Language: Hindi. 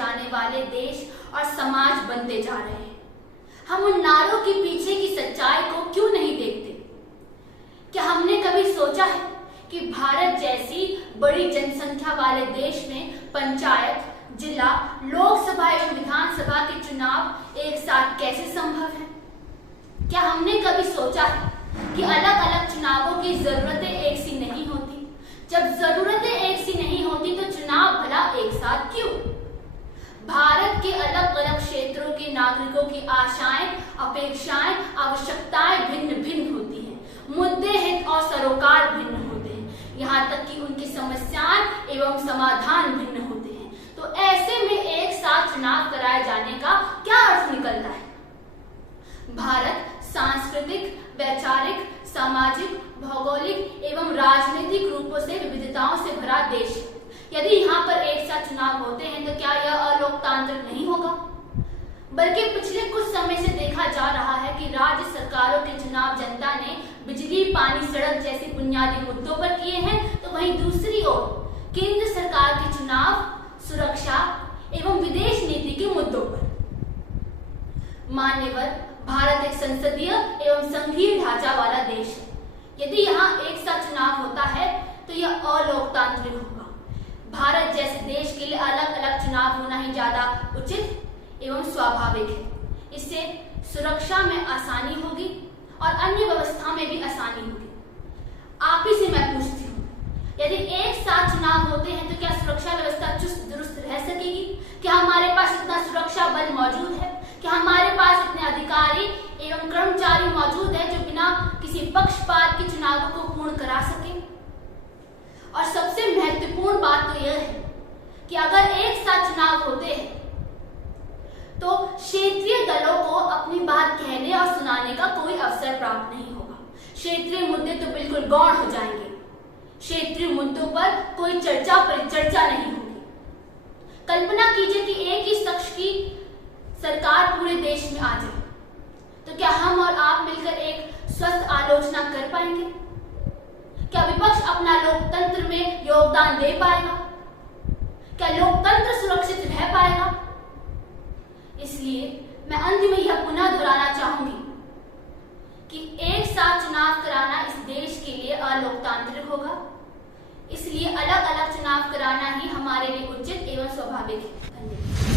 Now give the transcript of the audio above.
जाने वाले देश और समाज बनते जा रहे हैं। हम उन नारों के पीछे की सच्चाई को क्यों नहीं देखते? क्या हमने कभी सोचा है कि भारत जैसी बड़ी जनसंख्या वाले देश में पंचायत, जिला, लोकसभा एवं विधानसभा के चुनाव एक साथ कैसे संभव है? क्या हमने कभी सोचा है कि अलग अलग चुनावों की जरूरतें एक सी नहीं होती? जब जरूरतें एक सी नहीं होती तो चुनाव भला एक साथ क्यों? भारत के अलग अलग क्षेत्रों के नागरिकों की आशाएं, अपेक्षाएं, आवश्यकताएं भिन्न भिन्न होती हैं। मुद्दे, हित और सरोकार भिन्न होते हैं। यहाँ तक कि उनकी समस्याएं एवं समाधान भिन्न होते हैं। तो ऐसे में एक साथ चुनाव कराए जाने का क्या अर्थ निकलता है? भारत सांस्कृतिक, वैचारिक, सामाजिक, भौगोलिक एवं राजनीतिक रूपों से विविधताओं से भरा देश है। यदि यहाँ पर एक साथ चुनाव होते हैं तो क्या यह अलोकतांत्रिक नहीं होगा? बल्कि पिछले कुछ समय से देखा जा रहा है कि राज्य सरकारों के चुनाव जनता ने बिजली, पानी, सड़क जैसे बुनियादी मुद्दों पर किए हैं, तो वहीं दूसरी ओर केंद्र सरकार के चुनाव, सुरक्षा एवं विदेश नीति के मुद्दों पर। मान्यवर, भारत एक संसदीय एवं संघीय ढांचा वाला देश है। यदि यहाँ एक साथ चुनाव होता है तो यह अलोकतांत्रिक होगा। भारत जैसे देश के लिए अलग अलग चुनाव होना ही ज्यादा उचित एवं स्वाभाविक है। इससे सुरक्षा में आसानी होगी और अन्य व्यवस्था में भी आसानी होगी। आप ही से मैं पूछती हूँ, यदि एक साथ चुनाव होते हैं तो क्या सुरक्षा व्यवस्था चुस्त दुरुस्त रह सकेगी? क्या हमारे पास इतना सुरक्षा बल मौजूद है? क्या हमारे पास इतने अधिकारी एवं कर्मचारी मौजूद है जो बिना किसी पक्षपात के चुनावों को पूर्ण करा सके? और सबसे महत्वपूर्ण बात तो यह है कि अगर एक साथ चुनाव होते हैं तो क्षेत्रीय दलों को अपनी बात कहने और सुनाने का कोई अवसर प्राप्त नहीं होगा। क्षेत्रीय मुद्दे तो बिल्कुल गौण हो जाएंगे। क्षेत्रीय मुद्दों पर कोई चर्चा परिचर्चा नहीं होगी। कल्पना कीजिए कि एक ही शख्स की सरकार पूरे देश में आ जाए, तो क्या हम और आप मिलकर एक स्वस्थ आलोचना कर पाएंगे? क्या विपक्ष अपना लोकतंत्र में योगदान दे पाएगा? क्या लोकतंत्र सुरक्षित रह पाएगा? इसलिए मैं अंत में यह पुनः दोहराना चाहूंगी कि एक साथ चुनाव कराना इस देश के लिए अलोकतांत्रिक होगा। इसलिए अलग अलग चुनाव कराना ही हमारे लिए उचित एवं स्वाभाविक है। धन्यवाद।